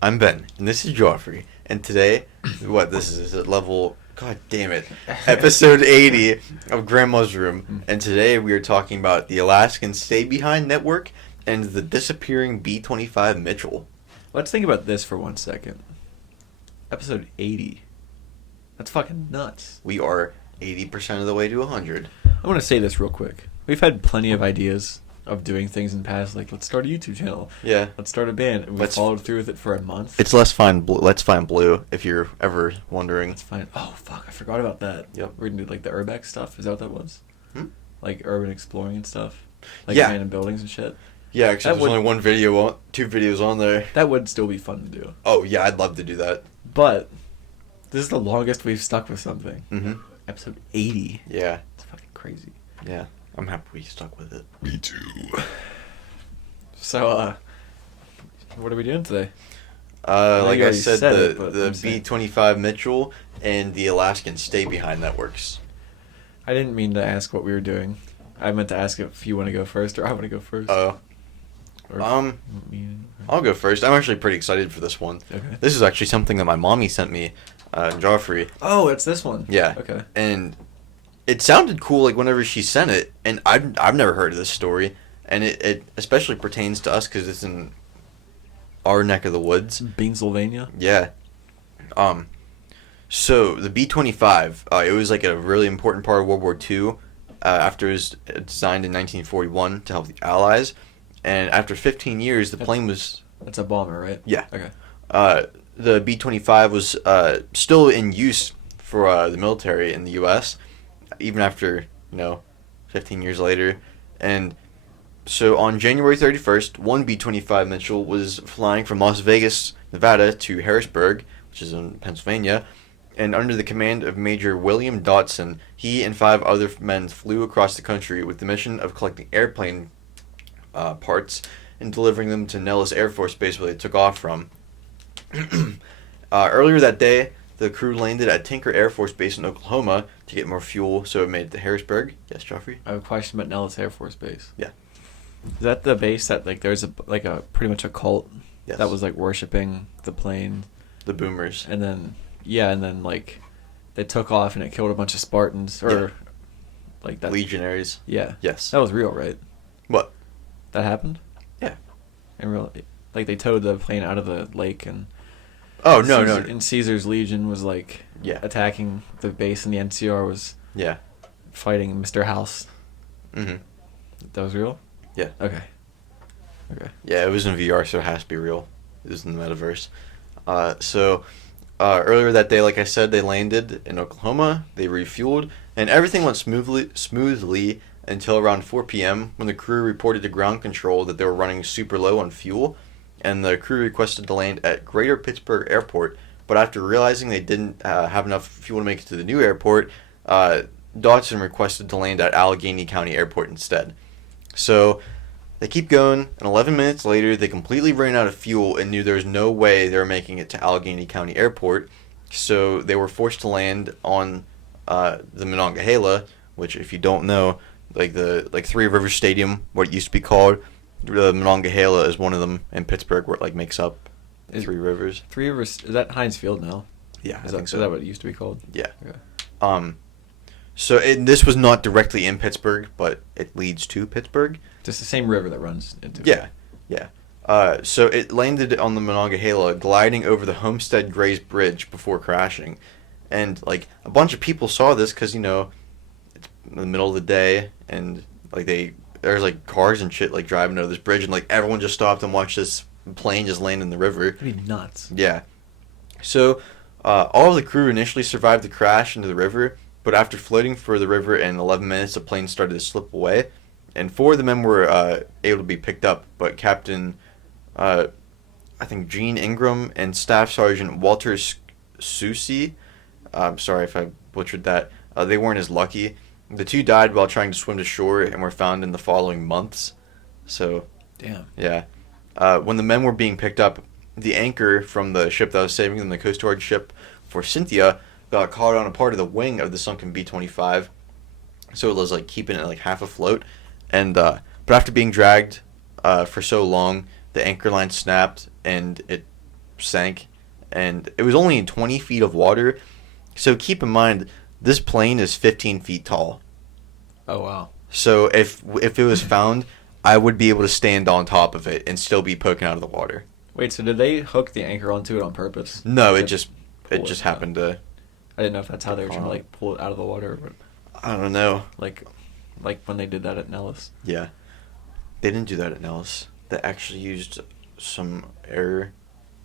I'm Ben, and this is Joffrey. And today, this is at level, god damn it, episode 80 of Grandma's Room. And today we are talking about the Alaskan Stay Behind Network and the disappearing B-25 Mitchell. Let's think about this for 1 second. Episode 80. That's fucking nuts. We are 80% of the way to 100. I want to say this real quick. We've had plenty of ideas of doing things in the past, like let's start a YouTube channel. Yeah. Let's start a band. And we followed through with it for a month. It's Let's Find Blue, if you're ever wondering. Let's find. Oh fuck! I forgot about that. Yep. We're gonna do like the urbex stuff. Is that what that was? Like urban exploring and stuff. Like yeah. abandoned buildings and shit. Yeah, except there's only two videos on there. That would still be fun to do. Oh yeah, I'd love to do that. But this is the longest we've stuck with something. Mm-hmm. Episode 80. Yeah. It's fucking crazy. Yeah. I'm happy we stuck with it. Me too. So, what are we doing today? Like I said, it, the B-25 Mitchell and the Alaskan Stay Behind networks. I didn't mean to ask what we were doing. I meant to ask if you want to go first or I want to go first. I'll go first. I'm actually pretty excited for this one. Okay. This is actually something that my mommy sent me, Joffrey. Oh, it's this one. Yeah. Okay. And it sounded cool, like whenever she sent it, and I've never heard of this story, and it especially pertains to us because it's in our neck of the woods. Pennsylvania. Yeah. So the B-25, it was like a really important part of World War II. After it was designed in 1941 to help the Allies, and after 15 years, the plane was. That's a bomber, right? Yeah. Okay. The B-25 was still in use for the military in the U.S. even after 15 years later, and so on January 31st, one B-25 Mitchell was flying from Las Vegas, Nevada to Harrisburg, which is in Pennsylvania, and under the command of Major William Dotson, he and 5 other men flew across the country with the mission of collecting airplane parts and delivering them to Nellis Air Force Base where they took off from. Earlier that day, the crew landed at Tinker Air Force Base in Oklahoma to get more fuel, so it made it to Harrisburg. Yes, Joffrey? I have a question about Nellis Air Force Base. Yeah. Is that the base that there's a pretty much a cult Yes. that was worshiping the plane? The boomers. And then they took off and it killed a bunch of Spartans or that. Legionaries. Yeah. Yes. That was real, right? What? That happened? Yeah. In real, they towed the plane out of the lake and. Oh no. And Caesar's Legion was attacking the base, and the NCR was fighting Mr. House. Mhm. That was real? Yeah. Okay. Yeah, it was in VR, so it has to be real. It was in the metaverse. Earlier that day, like I said, they landed in Oklahoma. They refueled, and everything went smoothly until around 4 p.m. when the crew reported to ground control that they were running super low on fuel, and the crew requested to land at Greater Pittsburgh Airport. But after realizing they didn't have enough fuel to make it to the new airport, Dodson requested to land at Allegheny County Airport instead. So they keep going, and 11 minutes later, they completely ran out of fuel and knew there was no way they were making it to Allegheny County Airport. So they were forced to land on the Monongahela, which, if you don't know, Three Rivers Stadium, what it used to be called, the Monongahela is one of them in Pittsburgh, where it makes up Three Rivers. Three Rivers, is that Heinz Field now? Yeah, I think so. Is that what it used to be called? Yeah. Okay. So this was not directly in Pittsburgh, but it leads to Pittsburgh. Just the same river that runs into it. Yeah. So it landed on the Monongahela, gliding over the Homestead Grays Bridge before crashing. And, a bunch of people saw this because, it's in the middle of the day, and, there's, cars and shit, driving over this bridge, and, everyone just stopped and watched this plane just land in the river. That'd be nuts. Yeah. So, all of the crew initially survived the crash into the river, but after floating for the river in 11 minutes, the plane started to slip away, and 4 of the men were able to be picked up, but Captain, Gene Ingram and Staff Sergeant Walter Susi, I'm sorry if I butchered that, they weren't as lucky. The 2 died while trying to swim to shore and were found in the following months. So, damn. Yeah. When the men were being picked up, the anchor from the ship that was saving them, the Coast Guard ship for Cynthia, got caught on a part of the wing of the sunken B-25, so it was keeping it half afloat, and but after being dragged for so long, the anchor line snapped and it sank, and it was only in 20 feet of water. So keep in mind, this plane is 15 feet tall. Oh, wow. So if it was found, I would be able to stand on top of it and still be poking out of the water. Wait, so did they hook the anchor onto it on purpose? No, it just happened to. I didn't know if that's how they were trying to like pull it out of the water. But I don't know. Like when they did that at Nellis. Yeah, they didn't do that at Nellis. They actually used some air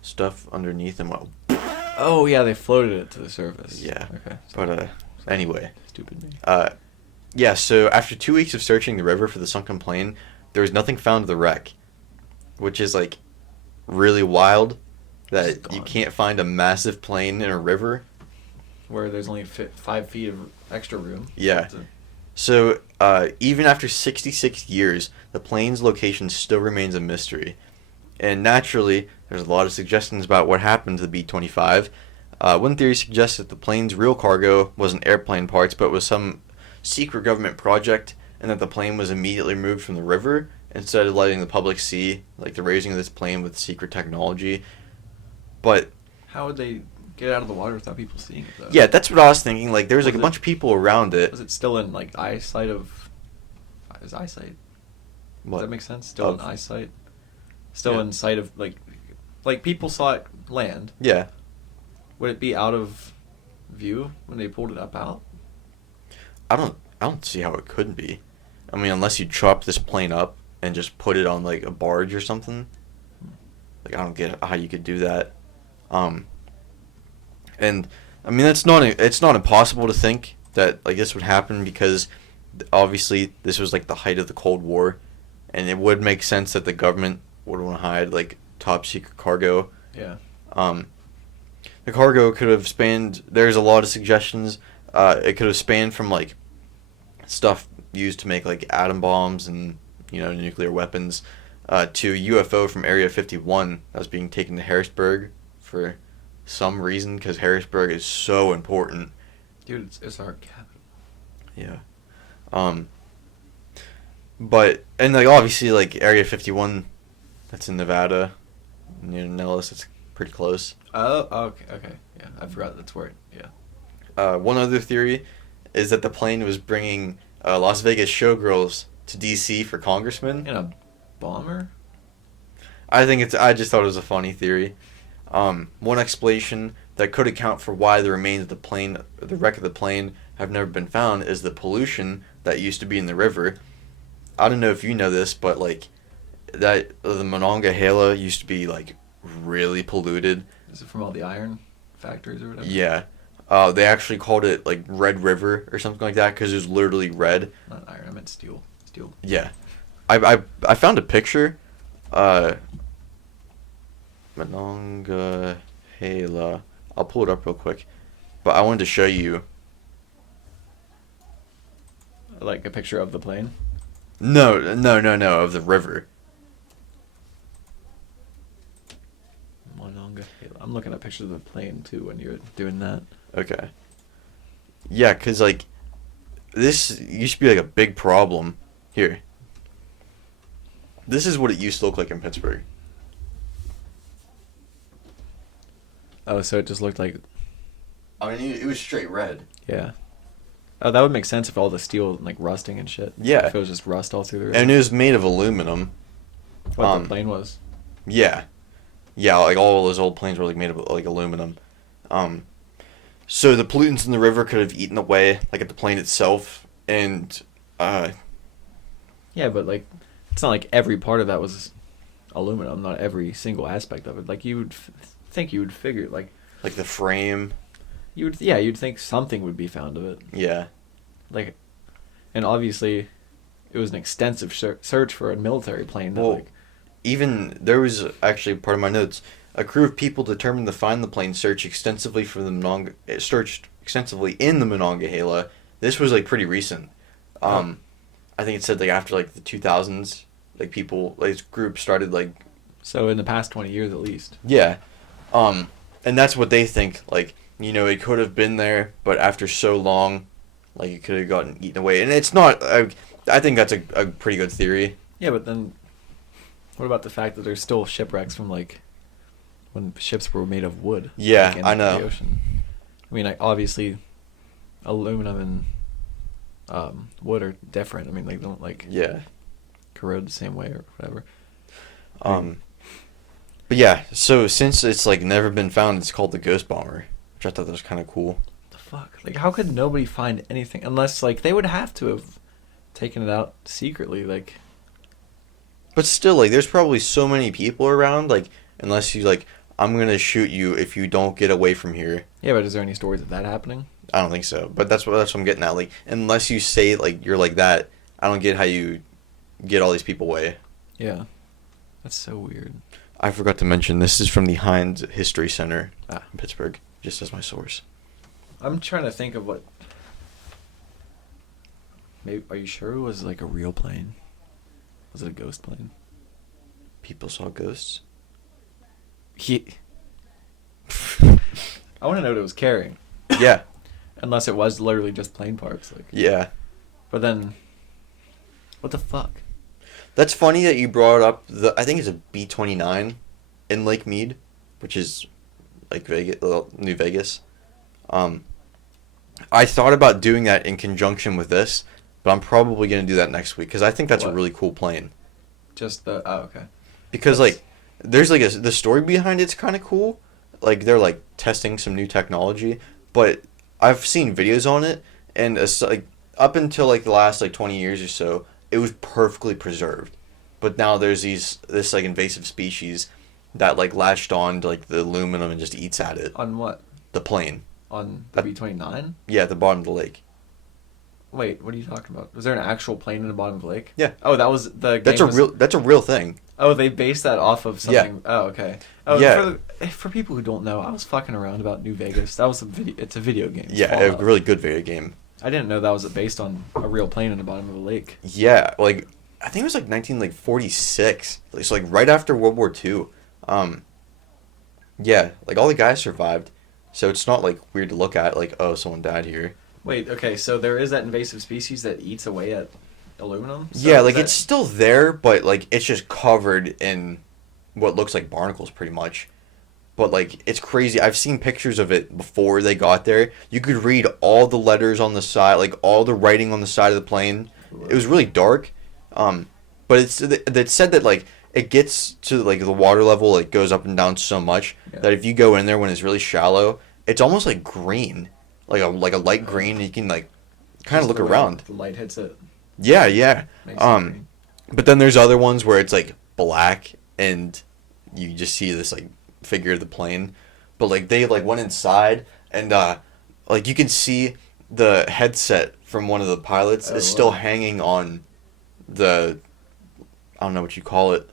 stuff underneath and went. Oh yeah, they floated it to the surface. Yeah. Okay. But anyway. Stupid me. Yeah. So after 2 weeks of searching the river for the sunken plane, there was nothing found of the wreck, which is like really wild that you can't find a massive plane in a river where there's only 5 feet of extra room. Yeah. So even after 66 years, the plane's location still remains a mystery. And naturally, there's a lot of suggestions about what happened to the B-25. One theory suggests that the plane's real cargo wasn't airplane parts, but was some secret government project, and that the plane was immediately removed from the river instead of letting the public see like the raising of this plane with secret technology. But how would they get it out of the water without people seeing it, though? Yeah, that's what I was thinking. Like, there was like a bunch of people around it. Was it still in like eyesight of? Is eyesight? What? Does that make sense? Still in eyesight. Still in sight of like people saw it land. Yeah. Would it be out of view when they pulled it up out? I don't see how it couldn't be. I mean, unless you chop this plane up and just put it on like a barge or something. Like, I don't get how you could do that. And I mean, it's not impossible to think that like this would happen, because obviously this was like the height of the Cold War, and it would make sense that the government would want to hide like top secret cargo. Yeah. The cargo could have spanned. There's a lot of suggestions. It could have spanned from like stuff used to make like atom bombs and nuclear weapons, to a UFO from Area 51 that was being taken to Harrisburg for some reason, because Harrisburg is so important. Dude, it's our capital. Yeah. But, and like obviously like Area 51, that's in Nevada, near Nellis, it's pretty close. Oh, okay, yeah, I forgot that's where. Yeah. One other theory is that the plane was bringing Las Vegas showgirls to DC for congressmen. In a bomber? I just thought it was a funny theory. One explanation that could account for why the remains of the wreck of the plane, have never been found is the pollution that used to be in the river. I don't know if you know this, but like the Monongahela used to be like really polluted. Is it from all the iron factories or whatever? Yeah. They actually called it like Red River or something like that because it was literally red. Not iron, I meant steel. Steel. Yeah. I found a picture. Monongahela. I'll pull it up real quick. But I wanted to show you. Like a picture of the plane? No, of the river. Monongahela. I'm looking at pictures of the plane too when you're doing that. Okay. Yeah, because like this used to be like a big problem. Here. This is what it used to look like in Pittsburgh. Oh, so it just looked like... I mean, it was straight red. Yeah. Oh, that would make sense if all the steel like rusting and shit. Yeah. If it was just rust all through the river. And it was made of aluminum. What the plane was? Yeah. Yeah, like all those old planes were like made of like aluminum. So the pollutants in the river could have eaten away like at the plane itself, and yeah, but like it's not like every part of that was aluminum, not every single aspect of it. Like you would think you would figure like the frame. You'd think something would be found of it. Yeah. Like, and obviously, it was an extensive search for a military plane. Well, even there was actually part of my notes. A crew of people determined to find the plane searched extensively in the Monongahela. This was like pretty recent. I think it said like after like the 2000s, like people, like this group started like. So in the past 20 years at least. Yeah, and that's what they think. Like, it could have been there, but after so long, like it could have gotten eaten away. And it's not. I think that's a pretty good theory. Yeah, but then, what about the fact that there's still shipwrecks from like when ships were made of wood. Yeah, like, in I know. The ocean. I mean, like, obviously, aluminum and wood are different. I mean, they don't like corrode the same way or whatever. But yeah, so since it's like never been found, it's called the Ghost Bomber, which I thought that was kind of cool. The fuck? Like, how could nobody find anything unless like they would have to have taken it out secretly, like. But still, like, there's probably so many people around, like, unless you like, I'm gonna shoot you if you don't get away from here. Yeah, but is there any stories of that happening? I don't think so. But that's what I'm getting at. Like, unless you say like you're like that, I don't get how you get all these people away. Yeah, that's so weird. I forgot to mention this is from the Heinz History Center in Pittsburgh, just as my source. I'm trying to think of what. Maybe are you sure it was like a real plane? Was it a ghost plane? People saw ghosts. I want to know what it was carrying. Yeah. Unless it was literally just plane parts, like. Yeah. But then, what the fuck? That's funny that you brought up I think it's a B-29 in Lake Mead, which is like Vegas, New Vegas. I thought about doing that in conjunction with this, but I'm probably going to do that next week because I think that's a really cool plane. Just the okay. Because like there's like the story behind it's kind of cool. Like they're like testing some new technology, but I've seen videos on it and like up until like the last like 20 years or so, it was perfectly preserved. But now there's this like invasive species that like latched on to like the aluminum and just eats at it. On what? The plane. On the B-29? Yeah, at the bottom of the lake. Wait, what are you talking about? Was there an actual plane in the bottom of the lake? Yeah. Oh, that was the. That's a real thing. Oh, they based that off of something. Yeah. Oh, okay. Oh, yeah. For people who don't know, I was fucking around about New Vegas. That was it's a video game. Yeah, a really good video game. I didn't know that was based on a real plane in the bottom of a lake. Yeah, like I think it was like 1946. So like right after World War II. Yeah, like all the guys survived. So it's not like weird to look at like, oh, someone died here. Wait, okay, so there is that invasive species that eats away at aluminum? So yeah, like it's still there, but like it's just covered in what looks like barnacles pretty much. But like it's crazy. I've seen pictures of it before they got there. You could read all the letters on the side, like all the writing on the side of the plane. It was really dark. But it said that like it gets to like the water level, like goes up and down so much that if you go in there when it's really shallow, it's almost like green. Like a light green, and you can like kind of look around. The light hits it. Yeah, yeah. But then there's other ones where it's like black, and you just see this like figure of the plane. But like they like went inside, and like you can see the headset from one of the pilots is still hanging on the, I don't know what you call it.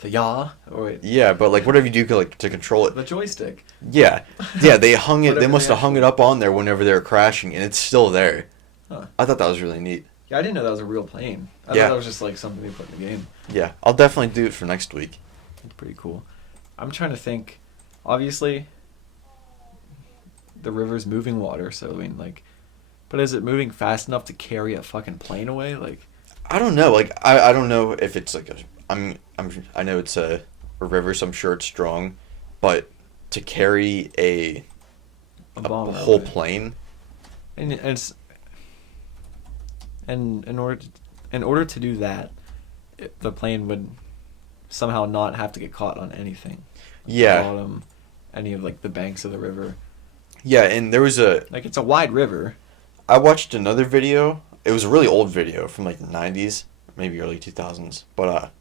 The yaw, or wait. Yeah, but like whatever you do like to control it. The joystick. Yeah, they hung it. They must have hung it up on there whenever they were crashing, and it's still there. Huh. I thought that was really neat. Yeah, I didn't know that was a real plane. I thought that was just like something they put in the game. Yeah, I'll definitely do it for next week. It's pretty cool. I'm trying to think. Obviously, the river's moving water, so I mean, like, but is it moving fast enough to carry a fucking plane away? Like, I don't know. Like, I don't know if it's like I know it's a river, so I'm sure it's strong, but to carry a whole plane, and in order to do that, the plane would somehow not have to get caught on anything. Yeah. The bottom, any of like the banks of the river. Yeah, and there was like it's a wide river. I watched another video. It was a really old video from like the 90s, maybe early 2000s, but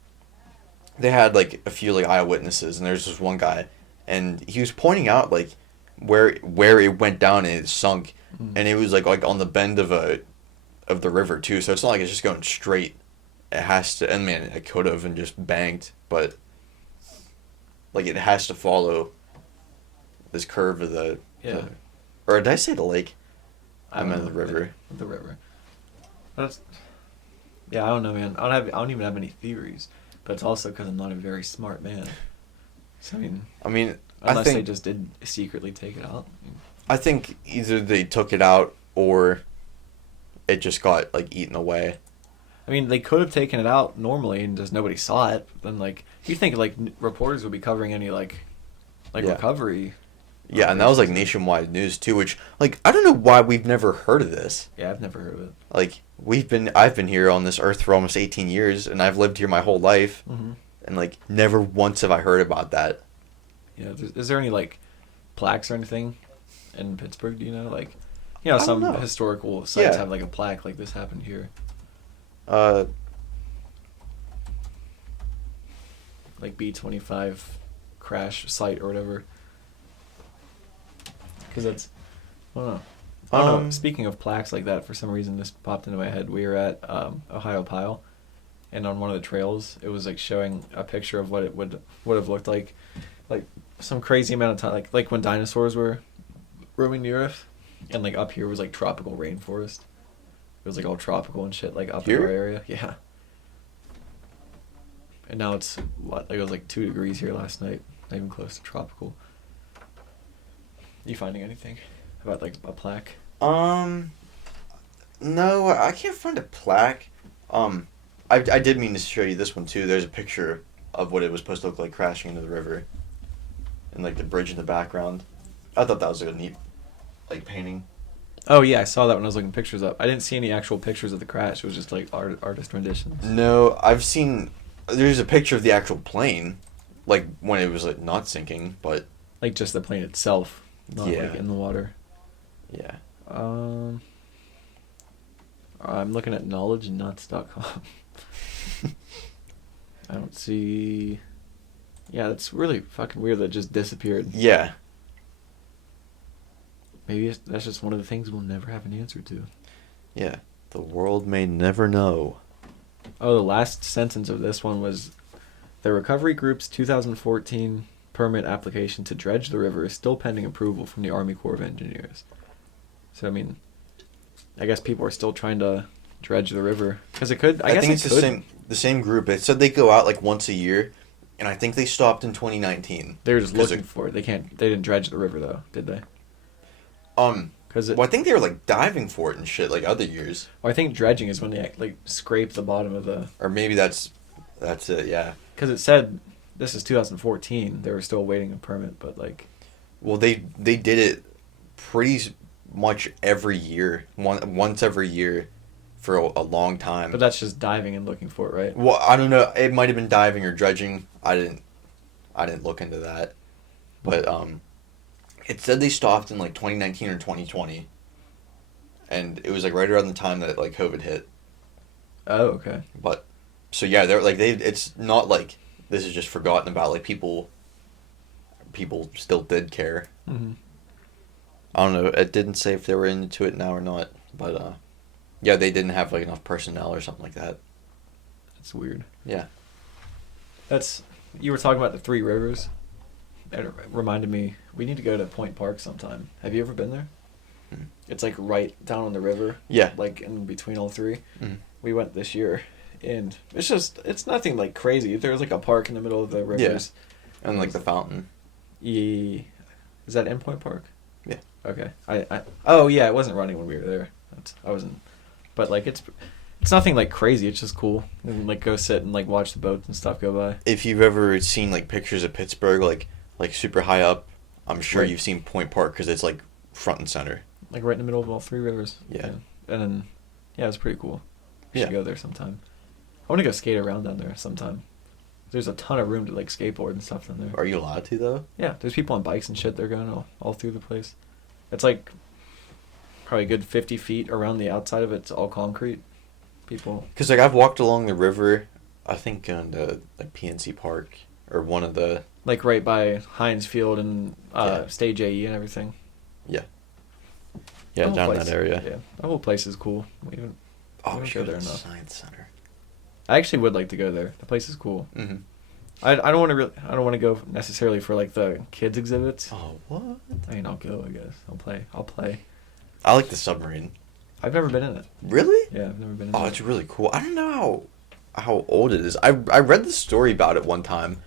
they had like a few like eyewitnesses, and there's this one guy, and he was pointing out like where it went down and it sunk, and it was like on the bend of the river too. So it's not like it's just going straight. It has to, and man, it could have and just banked, but like it has to follow this curve of the or did I say the lake? I meant the river. The river. But yeah, I don't know, man. I don't even have any theories. But it's also because I'm not a very smart man. So I mean, unless they just did secretly take it out. I think either they took it out or it just got like eaten away. I mean, they could have taken it out normally and just nobody saw it. Then, like, you think, like, reporters would be covering any, like Yeah. recovery. Yeah, and that was like nationwide news too, which like I don't know why we've never heard of this. Yeah, I've never heard of it. Like I've been here on this earth for almost 18 years, and I've lived here my whole life, and like never once have I heard about that. Yeah, is there any like plaques or anything in Pittsburgh? Do you know, like, you know, some historical sites have like a plaque like this happened here. Like B-25 crash site or whatever. Because that's, I don't know. I don't know. Speaking of plaques like that, for some reason this popped into my head. We were at Ohio Pile, and on one of the trails, it was like showing a picture of what it would have looked like some crazy amount of time, like when dinosaurs were roaming the earth, and like up here was like tropical rainforest. It was like all tropical and shit, like up in our area. Yeah. And now it's what? Like it was like 2 degrees here last night. Not even close to tropical. You finding anything about like a plaque? No, I can't find a plaque. I did mean to show you this one too. There's a picture of what it was supposed to look like crashing into the river, and like the bridge in the background. I thought that was a neat, like, painting. Oh yeah, I saw that when I was looking pictures up. I didn't see any actual pictures of the crash. It was just like artist renditions. No, I've seen. There's a picture of the actual plane, like when it was like not sinking, but like just the plane itself. Not like in the water. Yeah. I'm looking at knowledgenuts.com. I don't see. Yeah, that's really fucking weird that it just disappeared. Yeah. Maybe that's just one of the things we'll never have an answer to. Yeah. The world may never know. Oh, the last sentence of this one was, the recovery group's 2014 permit application to dredge the river is still pending approval from the Army Corps of Engineers. So, I mean, I guess people are still trying to dredge the river. Because it could, I guess think it's the same group. It said they go out like once a year, and I think they stopped in 2019. They were just looking for it. They didn't dredge the river, though, did they? Well, I think they were like diving for it and shit like other years. Well, I think dredging is when they like scrape the bottom of the... Or maybe that's it, yeah. Because it said... This is 2014. They were still awaiting a permit, but like... Well, they did it pretty much every year. Once every year for a long time. But that's just diving and looking for it, right? Well, I don't know. It might have been diving or dredging. I didn't look into that. But it said they stopped in like 2019 or 2020. And it was like right around the time that like COVID hit. Oh, okay. But so yeah, it's not like this is just forgotten about. Like people still did care. Mm-hmm. I don't know. It didn't say if they were into it now or not, but yeah, they didn't have like enough personnel or something like that. That's weird. Yeah. You were talking about the Three Rivers. It reminded me, we need to go to Point Park sometime. Have you ever been there? Mm-hmm. It's like right down on the river. Yeah. Like in between all three. Mm-hmm. We went this year. And it's nothing like crazy. There's like a park in the middle of the rivers. Yeah. And like the fountain. Is that in Point Park? Yeah. Okay. Oh yeah, it wasn't running when we were there. I wasn't. But like it's nothing like crazy. It's just cool. And like go sit and like watch the boats and stuff go by. If you've ever seen like pictures of Pittsburgh like super high up, I'm sure right. You've seen Point Park because it's like front and center. Like right in the middle of all three rivers. Yeah. And then it's pretty cool. We should go there sometime. I want to go skate around down there sometime. There's a ton of room to like skateboard and stuff down there. Are you allowed to though? Yeah, there's people on bikes and shit. They're going all through the place. It's like probably a good 50 feet around the outside of it. It's all concrete. People. Because like I've walked along the river, I think on the like PNC Park or one of the like right by Heinz Field and Stage AE and everything. Yeah. Yeah, down that area. Yeah, the whole place is cool. We haven't go there enough. Science Center. I actually would like to go there. The place is cool. Mm-hmm. I don't want to go necessarily for like the kids exhibits. Oh, what? I mean, I'll go. I guess I'll play. I like the submarine. I've never been in it. Really? Yeah, I've never been in it. Oh, it's really cool. I don't know how old it is. I read the story about it one time.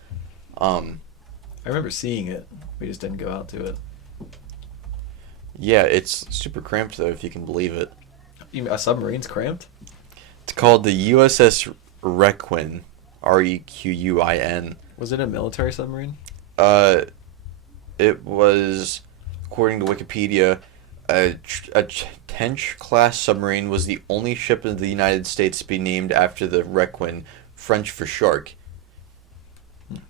I remember seeing it. We just didn't go out to it. Yeah, it's super cramped though, if you can believe it. A submarine's cramped? It's called the USS Requin, Requin. Was it a military submarine? It was, according to Wikipedia, a Tench-class submarine was the only ship in the United States to be named after the Requin, French for shark.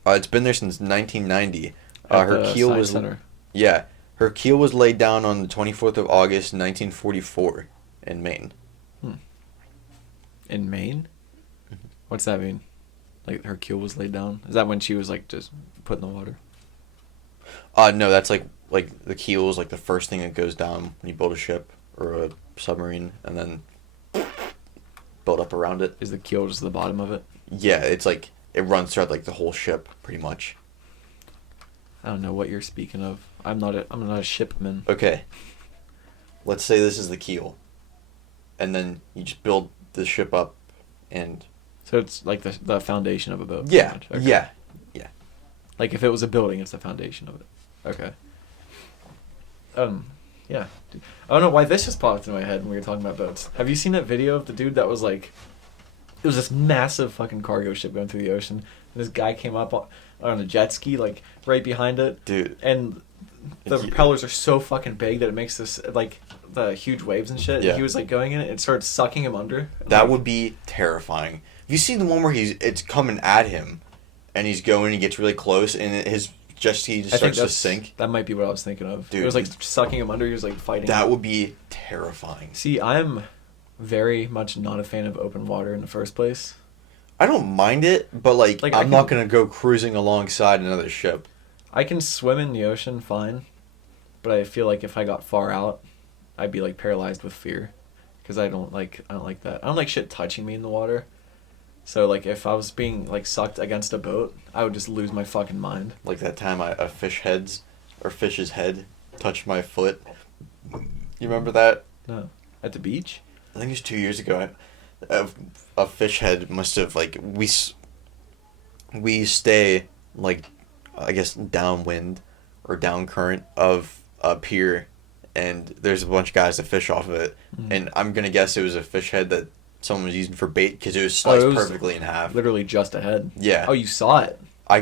It's been there since 1990. Her keel was center. Yeah, her keel was laid down on the 24th of August, 1944, in Maine. In Maine? What's that mean? Like her keel was laid down? Is that when she was like just put in the water? No, that's like the keel is like the first thing that goes down when you build a ship or a submarine, and then build up around it. Is the keel just the bottom of it? Yeah, it's like it runs throughout like the whole ship pretty much. I don't know what you're speaking of. I'm not a shipman. Okay. Let's say this is the keel, and then you just build the ship up, and so it's like the foundation of a boat. Yeah, okay. yeah. Like if it was a building, it's the foundation of it. Okay. Yeah. I don't know why this just popped in my head when we were talking about boats. Have you seen that video of the dude that was like, it was this massive fucking cargo ship going through the ocean, and this guy came up on a jet ski like right behind it, dude, and the propellers are so fucking big that it makes this like the huge waves and shit. Yeah. And he was like going in it, and started sucking him under. That would be terrifying. Have you seen the one where it's coming at him, and he's going, he gets really close, and his jet ski just starts to sink? That might be what I was thinking of. Dude, it was like sucking him under. He was like fighting. That would be terrifying. See, I'm very much not a fan of open water in the first place. I don't mind it, but like I'm not gonna go cruising alongside another ship. I can swim in the ocean fine, but I feel like if I got far out, I'd be like paralyzed with fear, because I don't like that. I don't like shit touching me in the water. So like if I was being like sucked against a boat, I would just lose my fucking mind. Like that time a fish's head touched my foot. You remember that? No. At the beach? I think it was 2 years ago. A fish head must have like we stay like I guess downwind or down current of a pier, and there's a bunch of guys that fish off of it, and I'm gonna guess it was a fish head that someone was using for bait because it was sliced perfectly in half. Literally just a head. Yeah. Oh, you saw it? I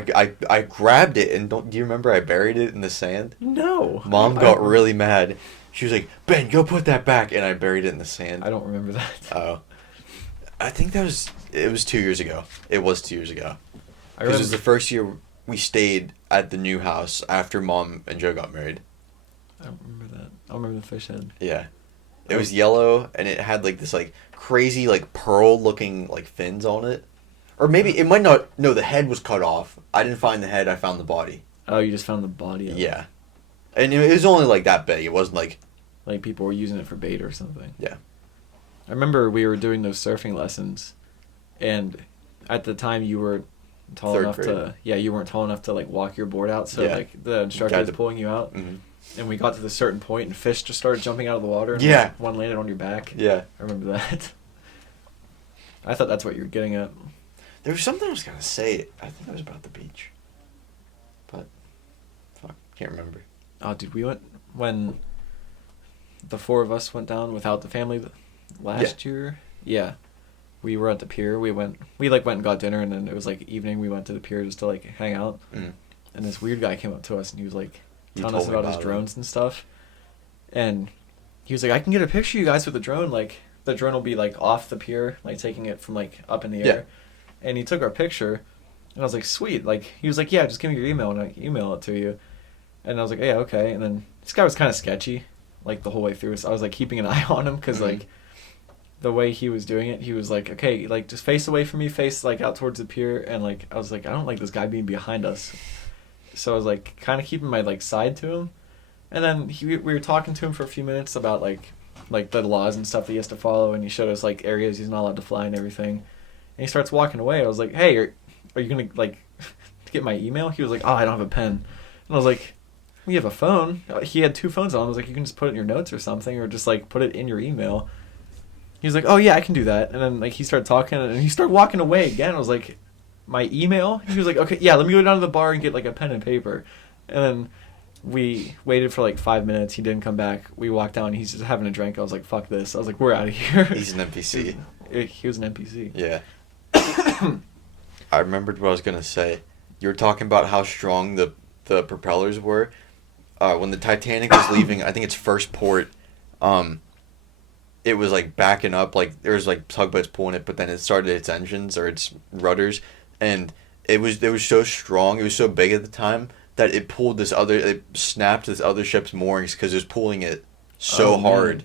grabbed it, and do you remember I buried it in the sand? No. Mom got really mad. She was like, "Ben, go put that back," and I buried it in the sand. I don't remember that. Oh. I think it was 2 years ago. It was 2 years ago. Because it was the first year we stayed at the new house after Mom and Joe got married. I don't remember that. I don't remember the fish head. Yeah. It was yellow, and it had like this like crazy like pearl looking like fins on it. Or maybe it might not. No, the head was cut off. I didn't find the head. I found the body. Oh, you just found the body of it. Yeah. And it was only like that big. It wasn't like... Like people were using it for bait or something. Yeah. I remember we were doing those surfing lessons, and at the time you were tall enough to... Yeah, you weren't tall enough to like walk your board out, so like the instructor was pulling you out. Mm-hmm. And we got to this certain point, and fish just started jumping out of the water. And yeah. One landed on your back. Yeah. I remember that. I thought that's what you were getting at. There was something I was going to say. I think it was about the beach. But, fuck, can't remember. Oh, dude, we went... When the four of us went down without the family last year. Yeah. We were at the pier. We went and got dinner, and then it was like evening. We went to the pier just to like hang out. Mm. And this weird guy came up to us, and he was like telling us about his drones and stuff. And he was like, "I can get a picture of you guys with the drone. Like the drone will be like off the pier, like taking it from like up in the air." And he took our picture, and I was like, "Sweet." Like he was like, "Yeah, just give me your email, and I email it to you." And I was like, "Yeah, okay." And then this guy was kind of sketchy, like the whole way through. So I was like keeping an eye on him, because like the way he was doing it, he was like, "Okay, like just face away from me, face like out towards the pier." And like I was like, I don't like this guy being behind us. So I was like kind of keeping my like side to him. And then we were talking to him for a few minutes about like the laws and stuff that he has to follow, and he showed us like areas he's not allowed to fly and everything. And he starts walking away. I was like, "Hey, are you gonna like get my email?" He was like, "Oh, I don't have a pen." And I was like, "We have a phone." He had two phones on. I was like, "You can just put it in your notes or something, or just like put it in your email." He was like, "Oh yeah, I can do that." And then like he started talking, and he started walking away again. I was like, "My email?" He was like, "Okay, yeah, let me go down to the bar and get like a pen and paper." And then we waited for like 5 minutes. He didn't come back. We walked down. He's just having a drink. I was like, "Fuck this." I was like, "We're out of here." He's an NPC. He was an NPC. Yeah. I remembered what I was gonna say. You were talking about how strong the propellers were. When the Titanic was leaving, I think its first port, it was like backing up, like there was like tugboats pulling it, but then it started its engines or its rudders, and it was so strong, it was so big at the time that it snapped this other ship's moorings because it was pulling it so hard,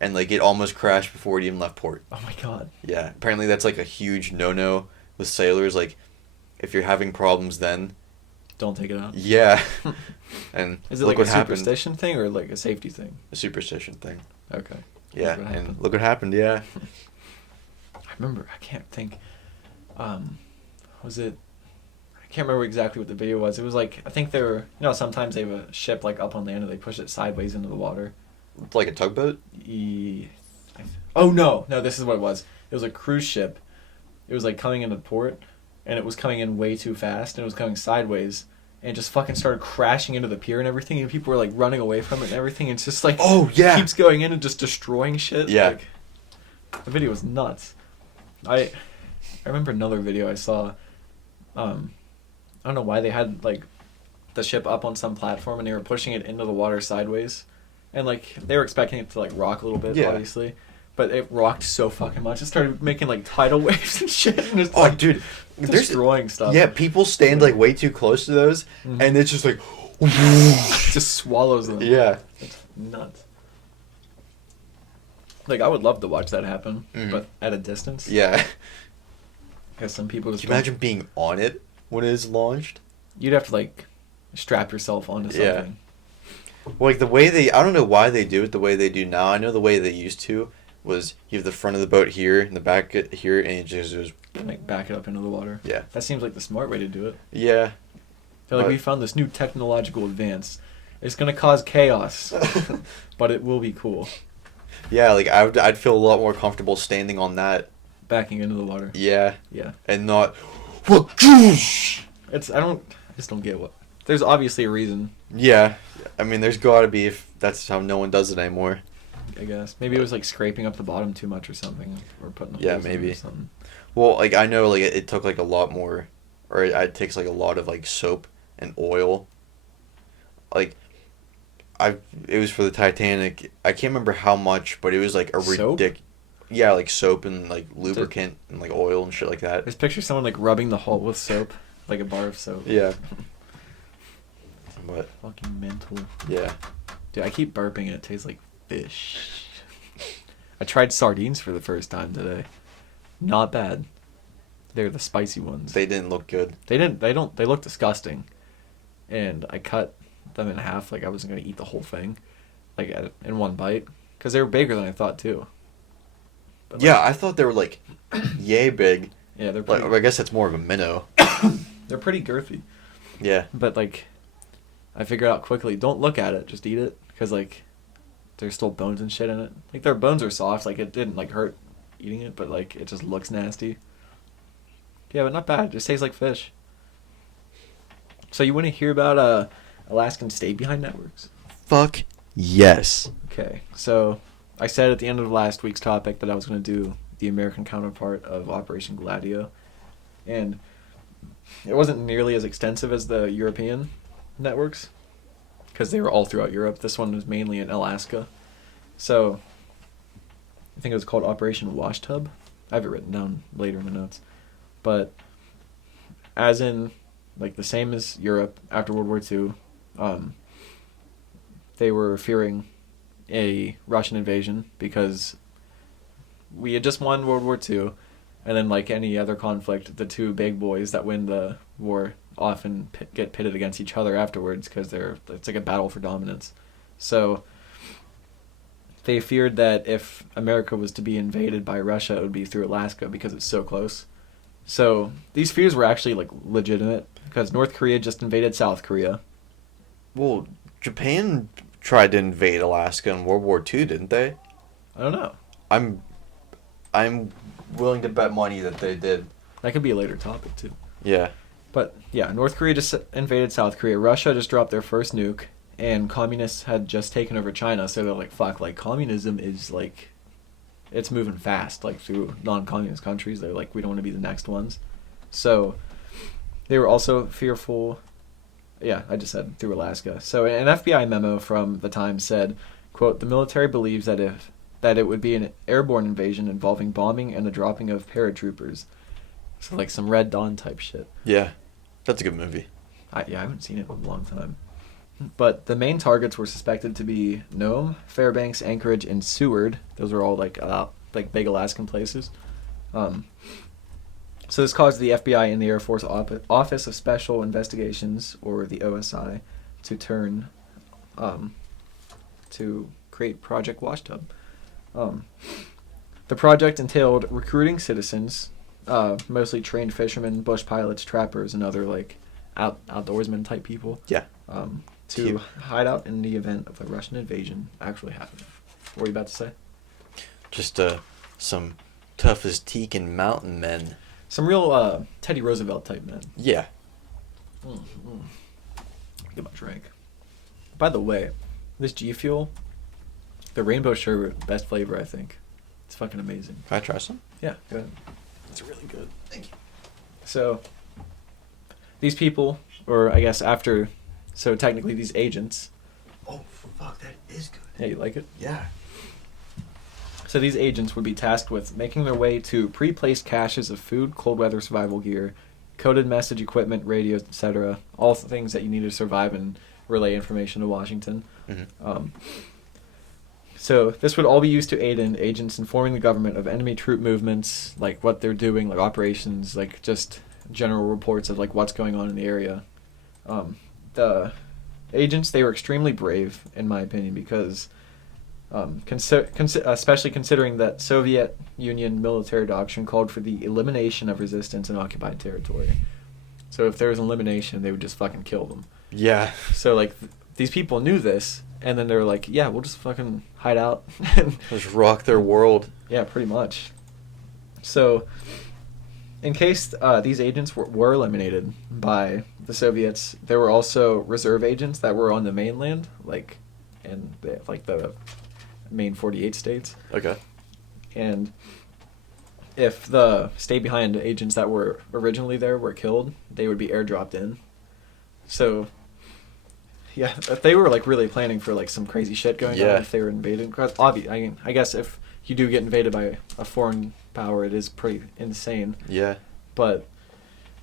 and like it almost crashed before it even left port. Oh my god. Yeah, apparently that's like a huge no-no with sailors. Like, if you're having problems, then don't take it out. Yeah. And is it like a superstition thing or like a safety thing? A superstition thing. Okay. Yeah, and look what happened. Yeah. I remember. I can't think. Was it? I can't remember exactly what the video was. It was like, I think they were, sometimes they have a ship like up on land and they push it sideways into the water. Like a tugboat? Oh no, this is what it was. It was a cruise ship. It was like coming into port, and it was coming in way too fast, and it was coming sideways, and it just fucking started crashing into the pier and everything, and people were like running away from it and everything. And it's just like, oh yeah, keeps going in and just destroying shit. Yeah. Like, the video was nuts. I remember another video I saw. I don't know why they had like the ship up on some platform and they were pushing it into the water sideways, and like they were expecting it to like rock a little bit, obviously, but it rocked so fucking much it started making like tidal waves and shit, and it's dude, destroying stuff. Yeah, people stand like way too close to those, and it's just like it just swallows them. Yeah, it's nuts. Like, I would love to watch that happen, but at a distance. Yeah. Because some people just. Can you imagine being on it when it is launched? You'd have to, like, strap yourself onto something. Yeah. Well, like, I don't know why they do it the way they do now. I know the way they used to was you have the front of the boat here and the back here, and you just like, back it up into the water. Yeah. That seems like the smart way to do it. Yeah. They're like, we found this new technological advance. It's going to cause chaos, but it will be cool. Yeah, like, I'd feel a lot more comfortable standing on that. Backing into the water. Yeah. Yeah. And not... I just don't get what... There's obviously a reason. Yeah. I mean, there's gotta be, if that's how no one does it anymore. I guess. Maybe it was, like, scraping up the bottom too much or something. Or putting holes in maybe. Or something. Well, like, I know, like, it took, like, a lot more... Or it takes, like, a lot of, like, soap and oil. Like... It was for the Titanic. I can't remember how much, but it was like a ridiculous. Yeah, like soap and like lubricant and like oil and shit like that. Just picture someone like rubbing the hull with soap, like a bar of soap. Yeah. What? Fucking mental. Yeah. Dude, I keep burping and it tastes like fish. I tried sardines for the first time today. Not bad. They're the spicy ones. They didn't look good. They look disgusting. And I cut them in half, like I wasn't going to eat the whole thing, like in one bite, because they were bigger than I thought too. But, yeah, I thought they were like yay big. Yeah, they're pretty... Like, I guess that's more of a minnow. They're pretty girthy. Yeah. But like, I figured out quickly, don't look at it, just eat it, because like, there's still bones and shit in it. Like, their bones are soft, like it didn't like hurt eating it, but like it just looks nasty. Yeah, but not bad. It just tastes like fish. So you want to hear about Alaskan stay-behind networks? Fuck yes. Okay, so I said at the end of last week's topic that I was going to do the American counterpart of Operation Gladio, and it wasn't nearly as extensive as the European networks, because they were all throughout Europe. This one was mainly in Alaska. So I think it was called Operation Washtub. I have it written down later in my notes. But as in, like, the same as Europe after World War II, they were fearing a Russian invasion because we had just won World War II, and then, like any other conflict, the two big boys that win the war often get pitted against each other afterwards because it's like a battle for dominance. So they feared that if America was to be invaded by Russia, it would be through Alaska because it's so close. So these fears were actually like legitimate because North Korea just invaded South Korea. Well, Japan tried to invade Alaska in World War II, didn't they? I don't know. I'm willing to bet money that they did. That could be a later topic too. Yeah. But yeah, North Korea just invaded South Korea. Russia just dropped their first nuke, and communists had just taken over China. So they're like, "Fuck! Like communism is like it's moving fast, like through non-communist countries. They're like, we don't want to be the next ones. So they were also fearful. Yeah, I just said through Alaska. So an FBI memo from the time said, quote, the military believes that it would be an airborne invasion involving bombing and the dropping of paratroopers. So like some Red Dawn type shit. Yeah, that's a good movie. I haven't seen it in a long time. But the main targets were suspected to be Nome, Fairbanks, Anchorage, and Seward. Those are all like big Alaskan places. So this caused the FBI and the Air Force Office of Special Investigations, or the OSI, to turn to create Project Washtub. The project entailed recruiting citizens, mostly trained fishermen, bush pilots, trappers, and other like outdoorsman type people. Yeah. To hide out in the event of a Russian invasion actually happening. What were you about to say? Just some tough as teak and mountain men. Some real Teddy Roosevelt type men. Yeah. Get my drink. By the way, this G Fuel, the rainbow sherbet, best flavor I think. It's fucking amazing. Can I try some? Yeah, go ahead. It's really good. Thank you. So, these people, or I guess after, so technically these agents. Oh, fuck, that is good. Yeah, you like it? Yeah. So these agents would be tasked with making their way to pre-placed caches of food, cold weather survival gear, coded message equipment, radios, etc. All things that you need to survive and relay information to Washington. Mm-hmm. So this would all be used to aid in agents informing the government of enemy troop movements, like what they're doing, like operations, like just general reports of like what's going on in the area. The agents, they were extremely brave, in my opinion, because especially considering that Soviet Union military doctrine called for the elimination of resistance in occupied territory. So if there was an elimination, they would just fucking kill them. Yeah. So like these people knew this, and then they were like, yeah, we'll just fucking hide out. Just rock their world. Yeah, pretty much. So in case these agents were eliminated by the Soviets, there were also reserve agents that were on the mainland, like in the main 48 states. Okay. And if the stay-behind agents that were originally there were killed, they would be airdropped in. So, yeah, if they were like really planning for like some crazy shit going on if they were invaded. I guess if you do get invaded by a foreign power, it is pretty insane. Yeah. But,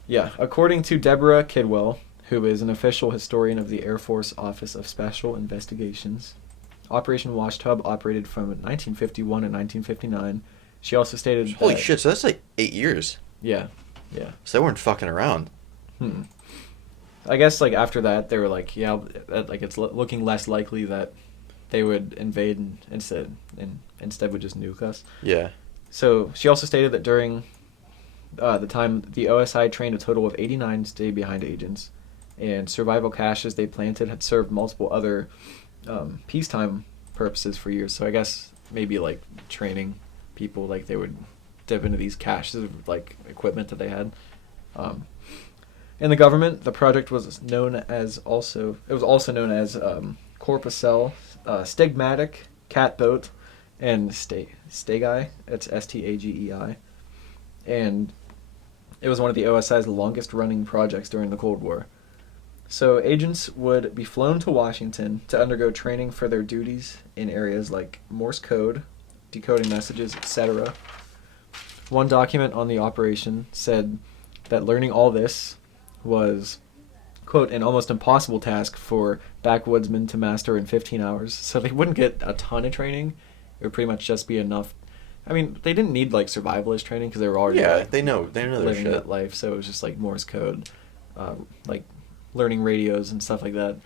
yeah, according to Deborah Kidwell, who is an official historian of the Air Force Office of Special Investigations, Operation Washtub operated from 1951 to 1959. She also stated Holy shit, so that's like 8 years. Yeah. So they weren't fucking around. I guess like after that, they were like, yeah, like it's looking less likely that they would invade and instead would just nuke us. Yeah. So she also stated that during the time, the OSI trained a total of 89 stay-behind agents, and survival caches they planted had served multiple other peacetime purposes for years. So I guess maybe like training people, like they would dip into these caches of like equipment that they had. In the government, the project was known as Corpuscle, Stigmatic, Catboat, and Stagei. It's Stagei, and it was one of the OSI's longest-running projects during the Cold War. So agents would be flown to Washington to undergo training for their duties in areas like Morse code, decoding messages, etc. One document on the operation said that learning all this was, quote, an almost impossible task for backwoodsmen to master in 15 hours. So they wouldn't get a ton of training. It would pretty much just be enough. I mean, they didn't need like survivalist training because they were already they know their living shit. that life. So it was just like Morse code, like learning radios and stuff like that.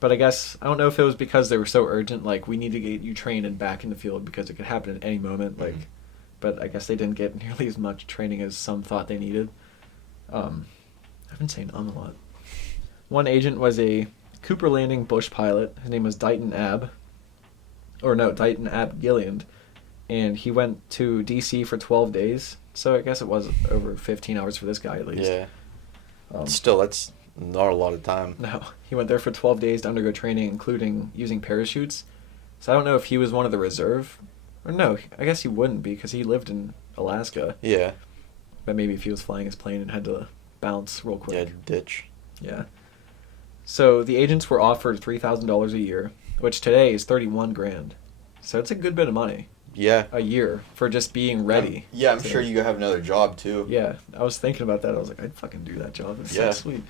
But I guess, I don't know if it was because they were so urgent, like we need to get you trained and back in the field because it could happen at any moment. Like, but I guess they didn't get nearly as much training as some thought they needed. I've been saying a lot. One agent was a Cooper Landing bush pilot. His name was Dighton Ab Gilliland, and he went to D.C. for 12 days. So I guess it was over 15 hours for this guy at least. Yeah. Still, that's not a lot of time. No, he went there for 12 days to undergo training, including using parachutes. So I don't know if he was one of the reserve Or no, I guess he wouldn't be because he lived in Alaska. Yeah. But maybe if he was flying his plane and had to bounce real quick. Yeah, ditch. Yeah. So the agents were offered $3,000 a year, which today is 31 grand. So it's a good bit of money. Yeah. A year for just being ready. I'm sure you have another job too. Yeah, I was thinking about that. I was like, I'd fucking do that job. It's Yeah. so sweet.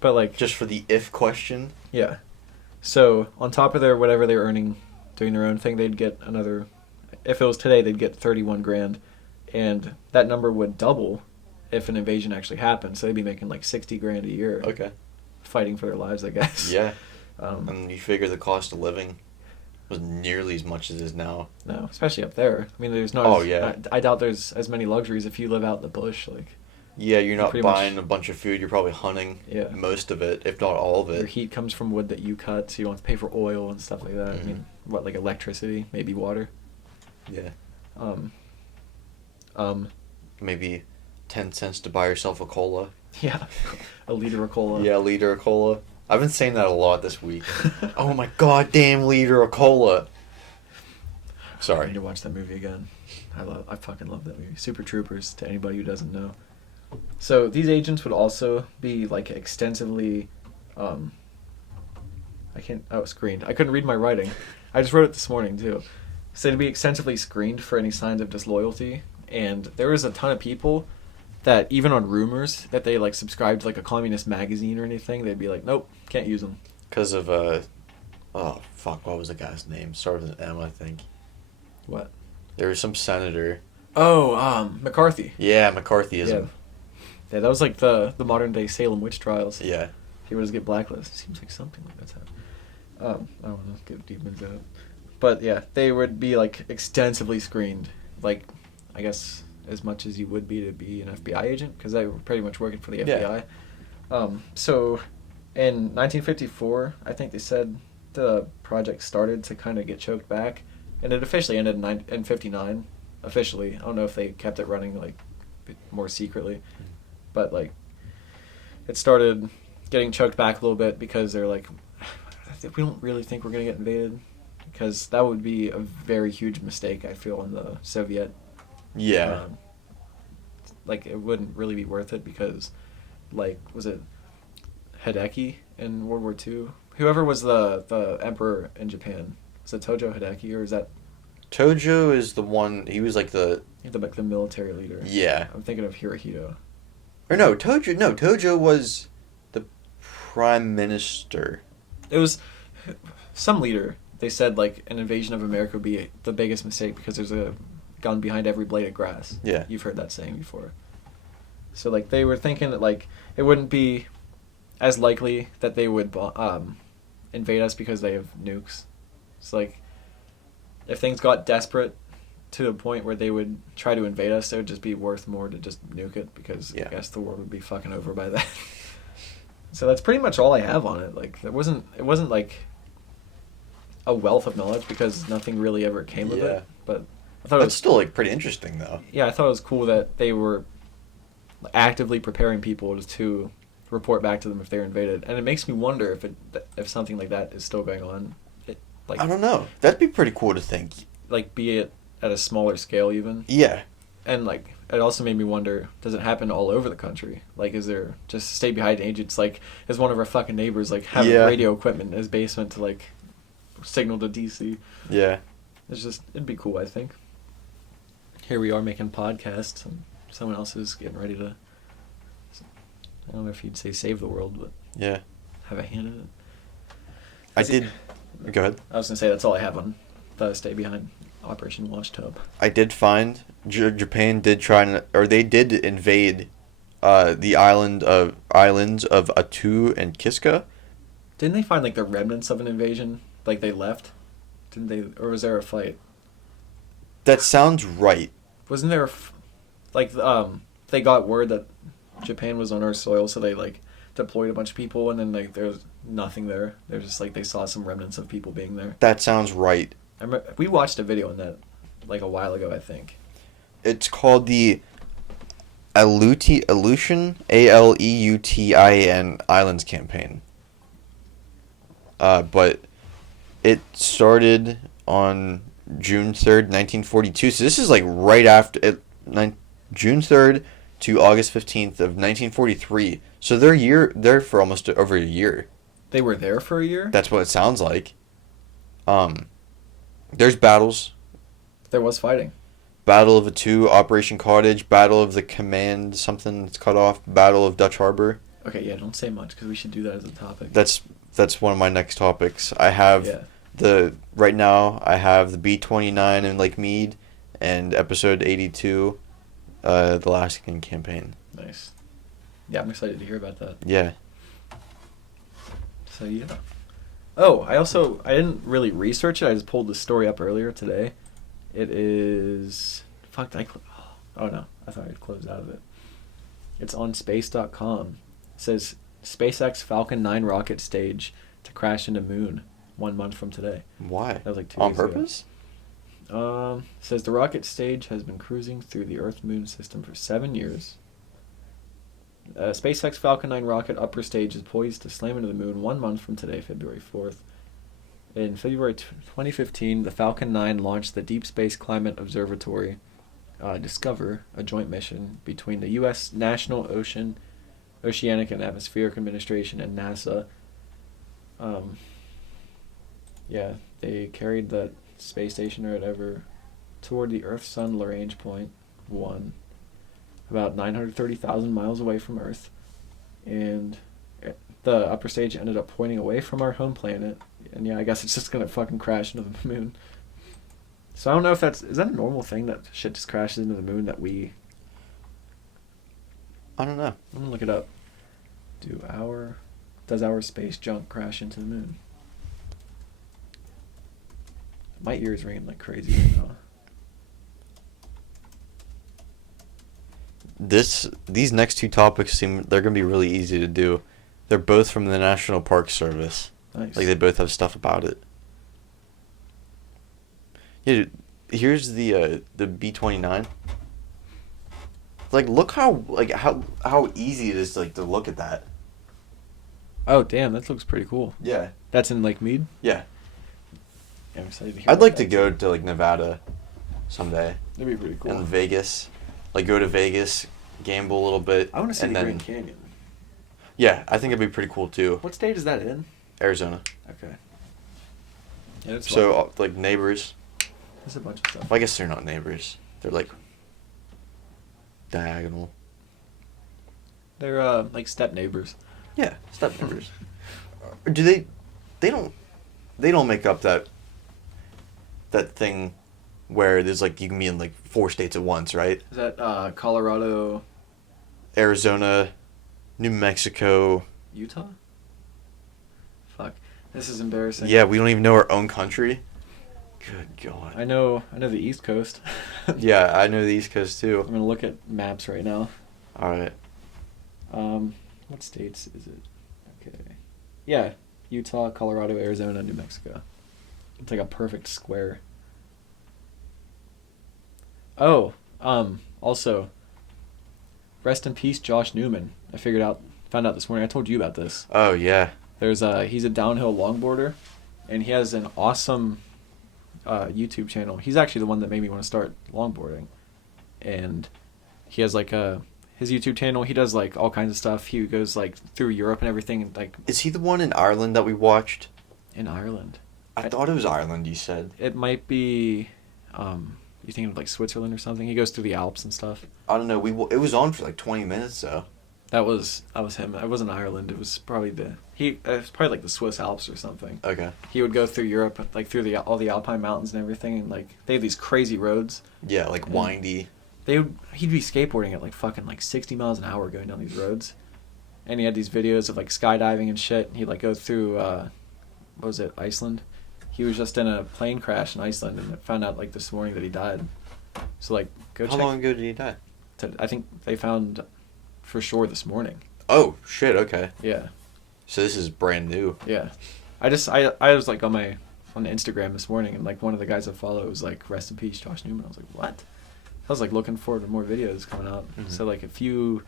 But like, just for the if question. Yeah. So on top of their whatever they were earning, doing their own thing, they'd get another. If it was today, they'd get 31 grand, and that number would double if an invasion actually happened. So they'd be making like 60 grand a year. Okay. Fighting for their lives, I guess. Yeah. And you figure the cost of living was nearly as much as it is now. No, especially up there. I mean, there's not. Oh, yeah. I doubt there's as many luxuries if you live out in the bush. Like. Yeah, you're not buying much, a bunch of food. You're probably hunting most of it, if not all of it. Your heat comes from wood that you cut, so you don't have to pay for oil and stuff like that. Mm-hmm. I mean, what, like electricity, maybe water. Yeah. Maybe 10 cents to buy yourself a cola. Yeah, a liter of cola. Yeah, a liter of cola. I've been saying that a lot this week. Oh my goddamn liter of cola. Sorry. I need to watch that movie again. I fucking love that movie. Super Troopers, to anybody who doesn't know. So these agents would also be like extensively, screened. I couldn't read my writing. I just wrote it this morning too. So to be extensively screened for any signs of disloyalty, and there was a ton of people that even on rumors that they like subscribed to like a communist magazine or anything, they'd be like, nope, can't use them. Because of what was the guy's name? Started with an M, I think. What? There was some senator. Oh, McCarthy. Yeah, McCarthyism. Yeah, that was like the modern day Salem witch trials. Yeah. He would just get blacklisted. Seems like something like that's happening. I don't know, get deep into it. But yeah, they would be like extensively screened, like I guess as much as you would be to be an FBI agent, because they were pretty much working for the FBI. So in 1954, I think they said the project started to kind of get choked back, and it officially ended in 59. Officially, I don't know if they kept it running like more secretly, but like it started getting choked back a little bit because they're like, we don't really think we're gonna get invaded, because that would be a very huge mistake, I feel, in the Soviet. Yeah. Like it wouldn't really be worth it because, like, was it Hideki in World War II? Whoever was the emperor in Japan, was it Tojo Hideki, or is that? Tojo is the one. He was like the military leader. Yeah. I'm thinking of Hirohito. Or no, Tojo. No, Tojo was the prime minister. It was some leader. They said like an invasion of America would be the biggest mistake because there's a gun behind every blade of grass. Yeah. You've heard that saying before. So like they were thinking that like it wouldn't be as likely that they would invade us because they have nukes. It's like if things got desperate to a point where they would try to invade us, it would just be worth more to just nuke it because I guess the world would be fucking over by then. So that's pretty much all I have on it. Like it wasn't like a wealth of knowledge because nothing really ever came of it. But I thought it was still like pretty interesting though. Yeah, I thought it was cool that they were actively preparing people to report back to them if they're invaded, and it makes me wonder if something like that is still going on. I don't know. That'd be pretty cool to think. Like, be it at a smaller scale even. Yeah. And like, it also made me wonder: does it happen all over the country? Like, is there just stay behind agents? Like, is one of our fucking neighbors like having radio equipment in his basement to like signal to DC? Yeah. It'd be cool, I think. Here we are making podcasts, and someone else is getting ready to. I don't know if you'd say save the world, but have a hand in it. Go ahead. I was gonna say that's all I have on the stay behind Operation Washtub. I did find Japan did they did invade the islands of Attu and Kiska. Didn't they find like the remnants of an invasion? Like they left? Didn't they? Or was there a fight? That sounds right. Wasn't there they got word that Japan was on our soil, so they like deployed a bunch of people, and then like there's nothing there. They're just like they saw some remnants of people being there. That sounds right. We watched a video on that like a while ago, I think. It's called the Aleutian Aleutin Islands Campaign. But it started on June 3rd, 1942. So this is like right after June 3rd to August 15th of 1943. So they're there for almost over a year. They were there for a year? That's what it sounds like. There's battles. There was fighting. Battle of the Two, Operation Cottage, Battle of the Command, something that's cut off, Battle of Dutch Harbor. Okay, yeah, don't say much because we should do that as a topic. That's one of my next topics. I have right now I have the B-29 in Lake Mead and episode 82, the Alaskan campaign. Nice. Yeah, I'm excited to hear about that. Yeah. So yeah. Oh, I didn't really research it. I just pulled the story up earlier today. It is... Fuck, oh no, I thought I'd closed out of it. It's on space.com. It says, SpaceX Falcon 9 rocket stage to crash into moon 1 month from today. Why? That was like 2 On days purpose? Ago. It says the rocket stage has been cruising through the Earth-Moon system for 7 years. SpaceX Falcon 9 rocket upper stage is poised to slam into the moon 1 month from today, February 4th. In February 2015, the Falcon 9 launched the Deep Space Climate Observatory, Discover, a joint mission between the U.S. National Oceanic and Atmospheric Administration and NASA. Yeah, they carried that space station or whatever toward the Earth-Sun Lagrange point 1, about 930,000 miles away from Earth, and the upper stage ended up pointing away from our home planet, and yeah, I guess it's just gonna fucking crash into the moon. So I don't know if is that a normal thing that shit just crashes into the moon that we... I don't know. I'm gonna look it up. Does our space junk crash into the moon? My ears ringing like crazy right now. These next two topics they're gonna be really easy to do. They're both from the National Park Service. Nice. Like they both have stuff about it. Yeah, here's the B-29. Like look how easy it is to look at that. Oh damn, that looks pretty cool. Yeah. That's in Lake Mead? Yeah. Yeah, I'm excited to hear I'd like to that. go to like Nevada someday. That'd be pretty cool. And Vegas. Like go to Vegas, gamble a little bit. I want to see and the then, Grand Canyon. Yeah, I think it'd be pretty cool too. What state is that in? Arizona. Okay. Yeah, that's So like neighbors. There's a bunch of stuff. Well, I guess they're not neighbors. They're like diagonal. They're like step neighbors. Yeah, step neighbors. Do they? They don't make up that thing where there's like you can be in like 4 states at once, right? Is that Colorado, Arizona, New Mexico, Utah? Fuck, this is embarrassing. Yeah, we don't even know our own country. Good God. I know the East Coast. Yeah, I know the East Coast too. I'm gonna look at maps right now. All right. What states is it? Okay. Yeah, Utah, Colorado, Arizona, New Mexico. It's like a perfect square. Oh, also, rest in peace, Josh Newman. I found out this morning. I told you about this. Oh yeah. He's a downhill longboarder, and he has an awesome YouTube channel. He's actually the one that made me want to start longboarding, and he has like his YouTube channel. He does like all kinds of stuff. He goes like through Europe and everything. And, like, is he the one in Ireland that we watched? In Ireland. I thought it was Ireland. You said it might be. You thinking of like Switzerland or something? He goes through the Alps and stuff. I don't know. It was on for like 20 minutes though. That was him. It wasn't Ireland. It was probably it's probably like the Swiss Alps or something. Okay. He would go through Europe, like through all the Alpine mountains and everything, and like they have these crazy roads. Yeah, like windy. He'd be skateboarding at like fucking like 60 miles an hour going down these roads, and he had these videos of like skydiving and shit. And he'd like go through what was it, Iceland? He was just in a plane crash in Iceland and found out like this morning that he died. So like go check. How long ago did he die? I think they found for sure this morning. Oh shit! Okay. Yeah. So this is brand new. Yeah, I was like on Instagram this morning, and like one of the guys I follow was like, "Rest in peace, Josh Newman." I was like, "What?" I was like looking forward to more videos coming out. Mm-hmm. So like if you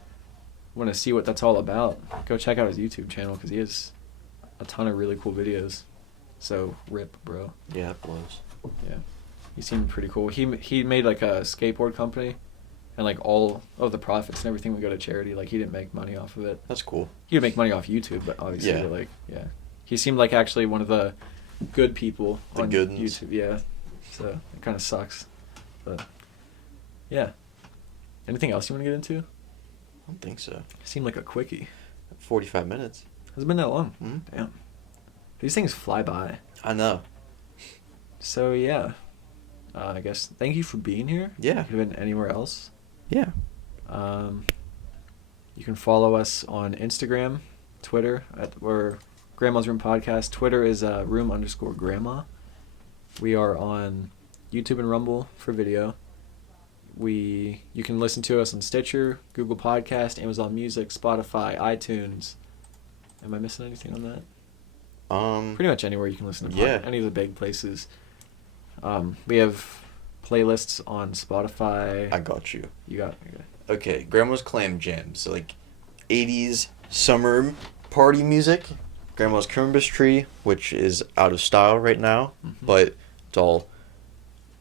want to see what that's all about, go check out his YouTube channel because he has a ton of really cool videos. So rip, bro. Yeah, it blows. Yeah. He seemed pretty cool. He made like a skateboard company, and like all of the profits and everything would go to charity. Like he didn't make money off of it. That's cool. He would make money off YouTube, but obviously, Yeah. like, yeah. He seemed like actually one of the good people The on good ones. YouTube. Yeah. So it kind of sucks, but yeah. Anything else you want to get into? I don't think so. Seemed like a quickie. 45 minutes. Has it been that long? Mm-hmm. Damn. These things fly by. I know. So yeah, I guess thank you for being here. Yeah. Could have been anywhere else. Yeah. You can follow us on Instagram, Twitter we're Grandma's Room Podcast. Twitter is room_grandma. We are on YouTube and Rumble for video. You can listen to us on Stitcher, Google Podcast, Amazon Music, Spotify, iTunes. Am I missing anything on that? Pretty much anywhere you can listen to any of the big places. We have playlists on Spotify. I got you. You got Okay, Grandma's Clam Jam. So, like, 80s summer party music. Grandma's Christmas Tree, which is out of style right now, but it's all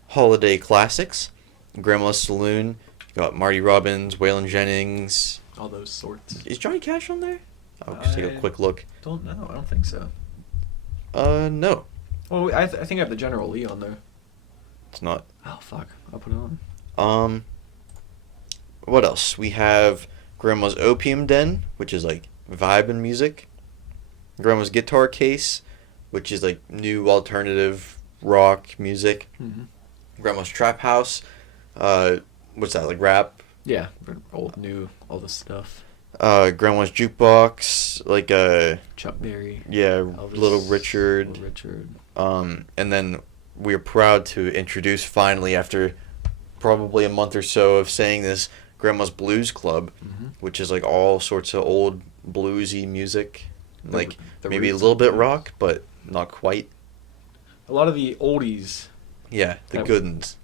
holiday classics. Grandma's Saloon. You got Marty Robbins, Waylon Jennings. all those sorts. Is Johnny Cash on there? I'll just take a quick look. Don't know. I don't think so. No. Well, I think I have the General Lee on there. It's not. Oh, fuck. I'll put it on. What else? We have Grandma's Opium Den, which is like vibe and music. Grandma's Guitar Case, which is like new alternative rock music. Mm-hmm. Grandma's Trap House, what's that, like rap? Yeah, old, new, all this stuff. Grandma's Jukebox, like Chuck Berry. Yeah, Elvis, Little Richard. Little Richard. And then we're proud to introduce finally, after probably a month or so of saying this, Grandma's Blues Club, which is like all sorts of old bluesy music, like maybe a little bit rock, but not quite. A lot of the oldies. Yeah, the good ones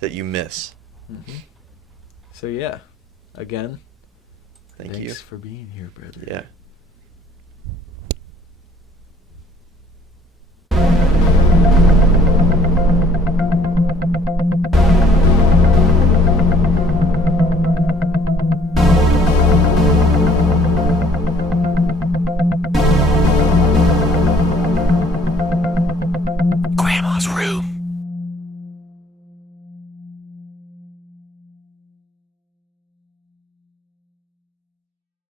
that you miss. So yeah, again, thanks for being here, brother. Yeah.